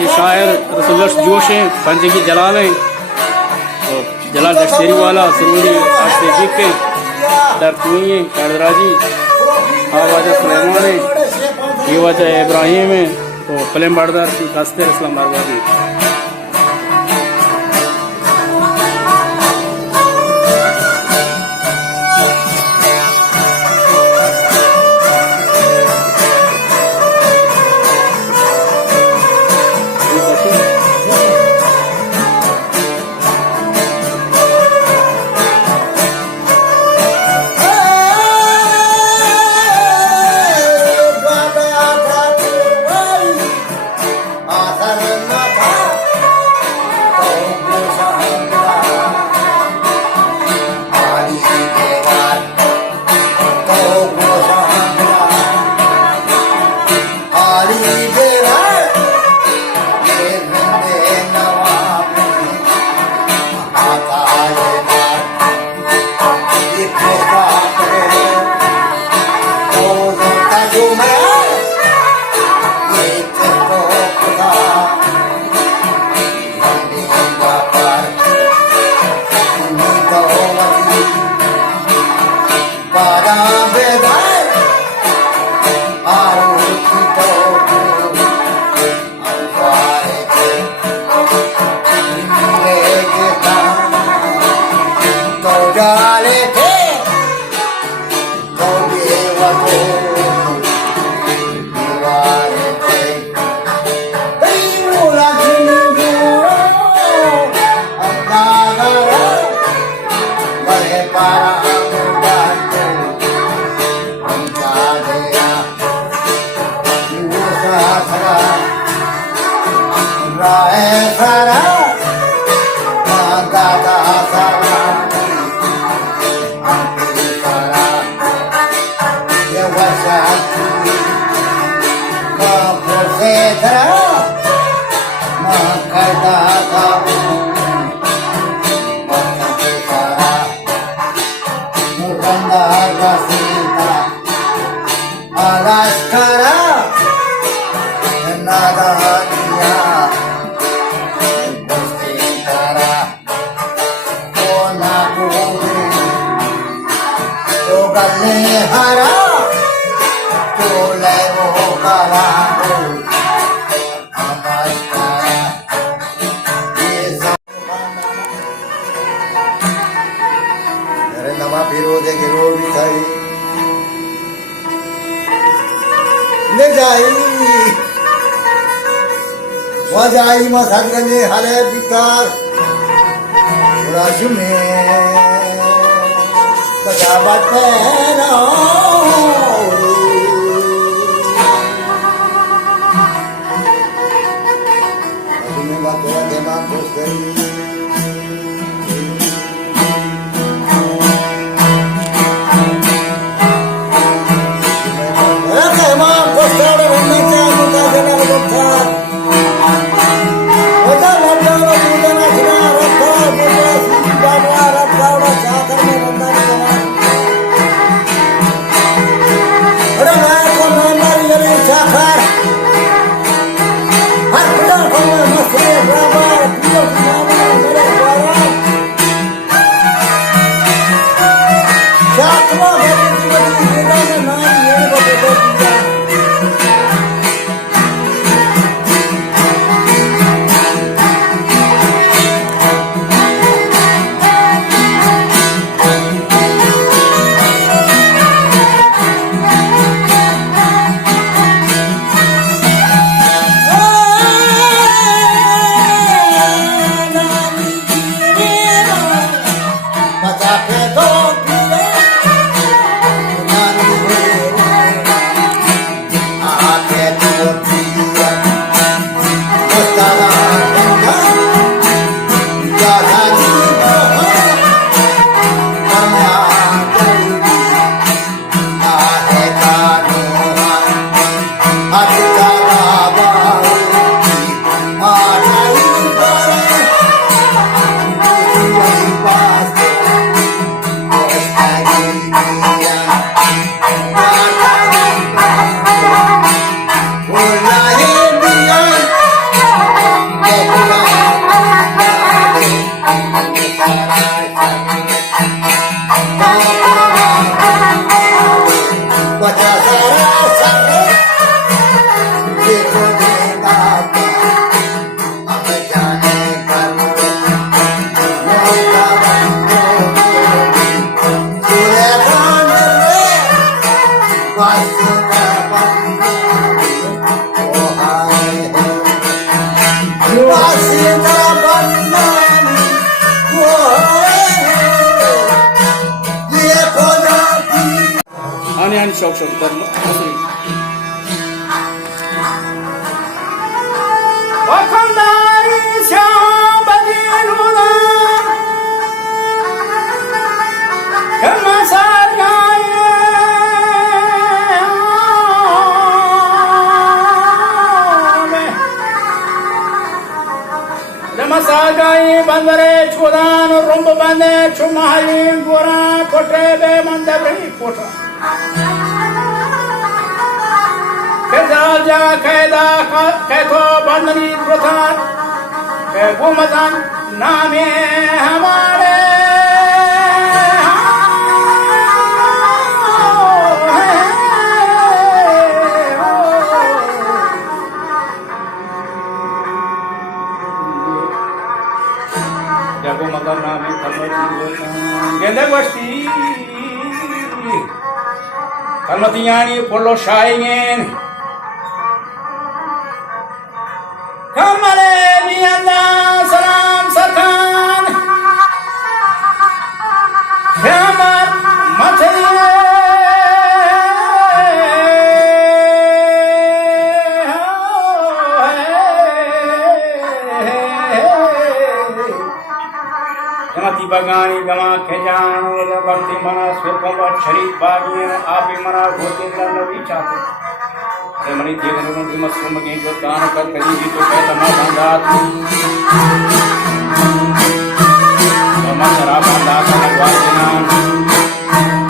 ये शायर रसूलुल्लाह जोश हैं, पंजे की जलाल हैं, तो जलाल दशेरी वाला सुरूरी आशिक के दरकुई हैं, शारदराजी आवाज़ सुलेमान है, ये वजह इब्राहिम है, तो फिल्म बारदार की कास्ते इस्लाम बारदारी Wajai masagane hale pitar rajme bajabat na rajme batwa dema bosai आणि शौक शौक धरलं वखंदारी श्याम बदीनुला घमासार गाये घमासार गाये बंदरे छुदान रुंब बंदे छुमाही गोरा कोठे बे मंदे बड़ी कोठा जा कैदा कैथो बंदनी प्रधान गुमदान नामे हमारे गुमदान नामे गेंदे बस्ती कलमतियानी पोलो शाइंगेन Kamale Niyanda Salam Sarkan Khamat Mathile Gamati Bagani Gama Kejan Bhakti Mana Swapamba Sharif Bagi Api Mana Ghote Nabi Chate मणि जीवन में मस्कुम के दान कर करी भी तो कहता ना बंदात ममा शराब बंदात लगवा देना